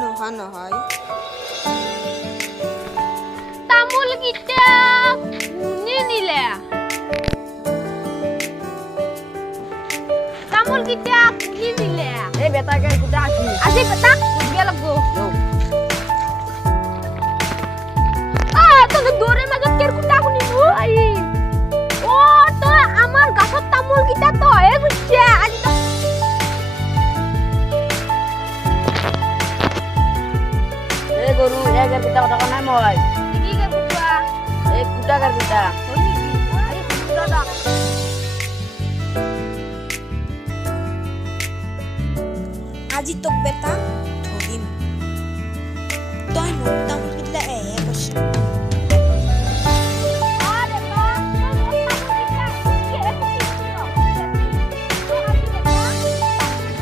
নহয় তামোল কিটা কোনে নিলে তামোল কিটা কোনে নিলে এই বেটাকে কুটা আজি বেটা বুঝিয়া লাগবো তোকে দৌড়ের মাঝে কের কুটা কোনে নই ও তো আমার গাছত তামোল কিটা তো হয়ে গেছে আজি তো এই গরু একের কুটা কথা নাই মই কি কে কুটা এই কুটাকার কুটা হই নাকি আরে কুটা দা আজি তোক বেটা ধৰিম তই মোৰ তামোল কিটা এহে কৈছে আরে বা তামোল কিটা কে কুটিছিলো তো আজি বেটা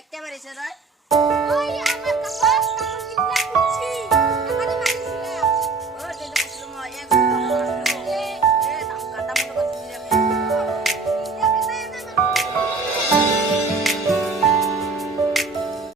একেবারে সে রায় ওই আমার